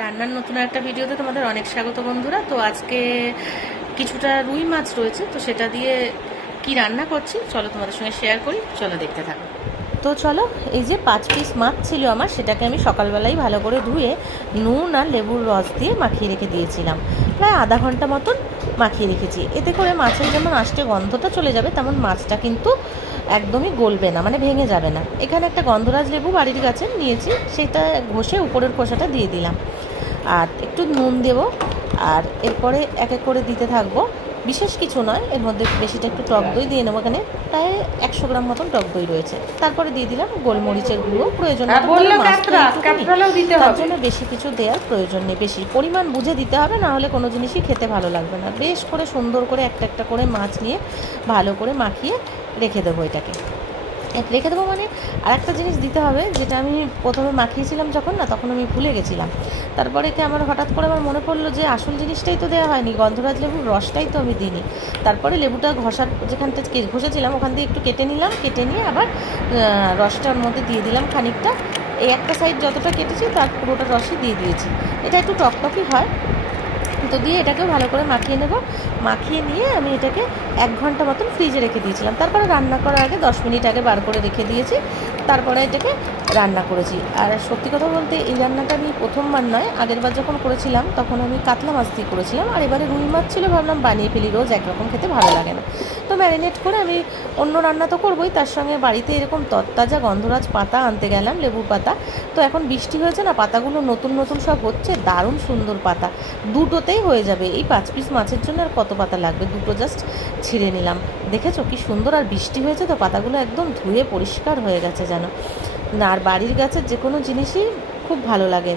রান্নার নতুন একটা ভিডিওতে তোমাদের অনেক স্বাগত বন্ধুরা। তো আজকে কিছুটা রুই মাছ রয়েছে, তো সেটা দিয়ে কি রান্না করছি চলো তোমাদের সঙ্গে শেয়ার করি, চলো দেখতে থাকো। তো চলো, এই যে 5 পিস মাছ ছিল আমার, সেটাকে আমি সকালবেলায় ভালো করে ধুয়ে নুন আর লেবুর রস দিয়ে মাখিয়ে রেখে দিয়েছিলাম। প্রায় আধা ঘন্টা মতন মাখিয়ে রেখেছি। এতে করে মাছের যেমন আষ্টে গন্ধটা চলে যাবে, তেমন মাছটা কিন্তু একদমই গলবে না, মানে ভেঙে যাবে না। এখানে একটা গন্ধরাজ লেবু বাড়ির গাছে নিয়েছি, সেটা ঘষে উপরের খোসাটা দিয়ে দিলাম, আর একটু নুন দেবো। আর এরপরে এক এক করে দিতে থাকবো। বিশেষ কিছু নয়, এর মধ্যে বেশিটা একটু টক দই দিয়ে নেবো। এখানে প্রায় 100 গ্রাম মতন টক দই রয়েছে। তারপরে দিয়ে দিলাম গোলমরিচের গুঁড়ো, প্রয়োজন তার জন্য বেশি কিছু দেওয়ার প্রয়োজন নেই, বেশি পরিমাণ বুঝে দিতে হবে, না হলে কোনো জিনিসই খেতে ভালো লাগবে না। বেশ করে সুন্দর করে একটা একটা করে মাছ নিয়ে ভালো করে মাখিয়ে রেখে দেবো। এটাকে রেখে দেবো মানে আর একটা জিনিস দিতে হবে, যেটা আমি প্রথমে মাখিয়েছিলাম যখন না, তখন আমি ভুলে গেছিলাম। তারপরে কি আমার হঠাৎ করে আমার মনে পড়লো যে আসল জিনিসটাই তো দেওয়া হয়নি, গন্ধরাজ লেবুর রসটাই তো আমি দিইনি। তারপরে লেবুটা ঘষার যেখানটা ঘষেছিলাম ওখান দিয়ে একটু কেটে নিলাম, কেটে নিয়ে আবার রসটার মধ্যে দিয়ে দিলাম খানিকটা। এই একটা সাইড যতটা কেটেছি তার পুরোটা রসই দিয়ে দিয়েছি। এটা একটু টকটকই হয়। তো দিয়ে এটাকেও ভালো করে মাখিয়ে নেব। মাখিয়ে নিয়ে আমি এটাকে 1 ঘন্টা মতন ফ্রিজে রেখে দিয়েছিলাম। তারপরে রান্না করার আগে 10 মিনিট আগে বার করে রেখে দিয়েছি। তারপরে এটাকে রান্না করেছি। আর সত্যি কথা বলতে এই রান্নাটা আমি প্রথমবার নয়, আগেরবার যখন করেছিলাম তখন আমি কাতলা মাছ দিয়ে করেছিলাম, আর এবারে রুই মাছ ছিল, ভাবলাম বানিয়ে ফেলি, রোজ একরকম খেতে ভালো লাগে না। তো ম্যারিনেট করে আমি অন্য রান্না তো করবোই, তার সঙ্গে বাড়িতে এরকম তরতাজা গন্ধরাজ পাতা আনতে গেলাম, লেবুর পাতা। তো এখন বৃষ্টি হয়েছে না, পাতাগুলো নতুন নতুন সব হচ্ছে, দারুণ সুন্দর পাতা, দুটোতেই হয়ে যাবে। এই 5 পিস মাছের জন্য আর কত পাতা লাগবে, দুটো জাস্ট ছিঁড়ে নিলাম। দেখেছো কি সুন্দর, আর বৃষ্টি হয়েছে তো পাতাগুলো একদম ধুয়ে পরিষ্কার হয়ে গেছে যেন। না, আর বাড়ির গাছের যে কোনো জিনিসই খুব ভালো লাগে।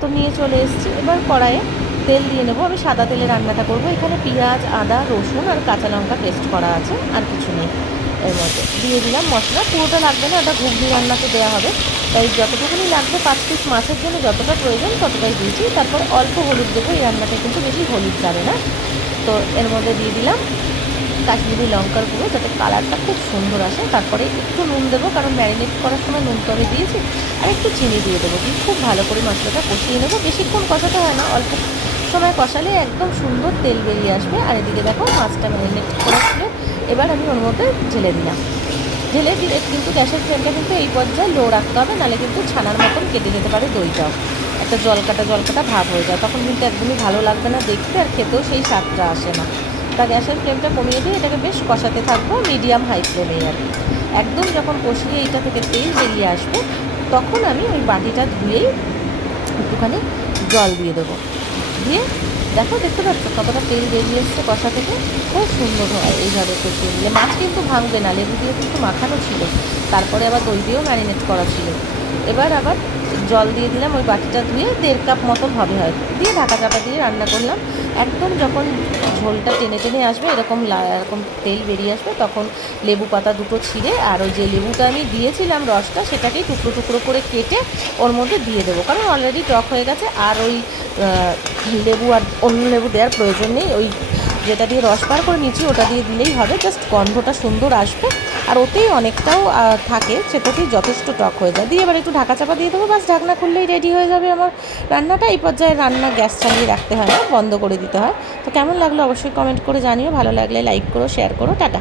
তো নিয়ে চলে এসেছি। এবার কড়াইয়ে তেল দিয়ে নেবো। আমি সাদা তেলে রান্নাটা করবো। এখানে পেঁয়াজ, আদা, রসুন আর কাঁচা লঙ্কা পেস্ট করা আছে, আর কিছু নেই। এর মধ্যে দিয়ে দিলাম মশলা, পুরোটা লাগবে না, এটা ঘুগনি রান্নাতে দেওয়া হবে, তাই যতটুকুনি লাগবে 5 পিস মাছের জন্য যতটা প্রয়োজন ততটাই দিয়েছি। তারপর অল্প হলুদ দেবো, এই রান্নাটা কিন্তু বেশি হলুদ যাবে না। তো এর মধ্যে দিয়ে দিলাম কাশ্মীরি লঙ্কার গুঁড়ো, যাতে কালারটা খুব সুন্দর আসে। তারপরে একটু নুন দেবো, কারণ ম্যারিনেট করার সময় নুন তো আমি দিয়েছি। আর একটু চিনি দিয়ে দেবো, দিয়ে খুব ভালো করে মশলাটা কষিয়ে নেবো। বেশিক্ষণ কষাতে হয় না, অল্প সময় কষালে একদম সুন্দর তেল বেরিয়ে আসবে। আর এদিকে দেখো মাছটা ম্যারিনেট করা ছিল, এবার আমি ওর মধ্যে ঢেলে দিলাম। ঢেলে দিলে কিন্তু গ্যাসের ফ্লেমটা কিন্তু এই পর্যায়ে লো রাখতে হবে, নাহলে কিন্তু ছানার মতন কেটে যেতে পারে দইটাও, একটা জলকাটা জলকাটা ভাব হয়ে যায়, তখন কিন্তু একদমই ভালো লাগবে না দেখতে, আর খেতেও সেই স্বাদটা আসে না। তা গ্যাসের ফ্লেমটা কমিয়ে দিয়ে এটাকে বেশ কষাতে থাকবো, মিডিয়াম হাই ফ্লেমেই আর কি। একদম যখন কষিয়ে এইটা থেকে তেল বেরিয়ে আসবে, তখন আমি ওই বাটিটা ধুয়েই একটুখানি জল দিয়ে দেবো। দিয়ে দেখো, দেখতে পাচ্ছ কতটা তেল বেরিয়ে এসছে কষা থেকে, খুব সুন্দর হয় এইভাবে কষিয়ে নিলে। মাছ কিন্তু ভাঙবে না, লেবু দিয়ে কিন্তু মাখানো ছিল, তারপরে আবার দই দিয়েও ম্যারিনেট করা ছিল। এবার আবার জল দিয়ে দিলাম, ওই বাটিটা ধুয়ে 1.5 কাপ মতন হবে হয়তো, দিয়ে ঢাকা চাপা দিয়ে রান্না করলাম। একদম যখন ঝোলটা টেনে টেনে আসবে, এরকম এরকম তেল বেরিয়ে আসবে, তখন লেবু পাতা দুটো ছিঁড়ে আর ওই যে লেবুটা আমি দিয়েছিলাম রসটা, সেটাকেই টুকরো টুকরো করে কেটে ওর মধ্যে দিয়ে দেবো, কারণ অলরেডি টক হয়ে গেছে। আর ওই লেবু আর অন্য লেবু দেওয়ার প্রয়োজন নেই, ওই যেটা দিয়ে রস বার করে নিচ্ছি ওটা দিয়ে দিলেই হবে, জাস্ট গন্ধটা সুন্দর আসবে। আর ওতেই অনেকটাও থাকে, সেটাতেই যথেষ্ট টক হয়ে যায়। দিয়ে এবার একটু ঢাকা চাপা দিয়ে দেবো, বাস ঢাকনা খুললেই রেডি হয়ে যাবে আমার রান্নাটা। এই পর্যায়ে রান্না গ্যাস চালিয়ে রাখতে হয় না, বন্ধ করে দিতে হয়। তো কেমন লাগলো অবশ্যই কমেন্ট করে জানিও, ভালো লাগলে লাইক করো, শেয়ার করো, টাটা।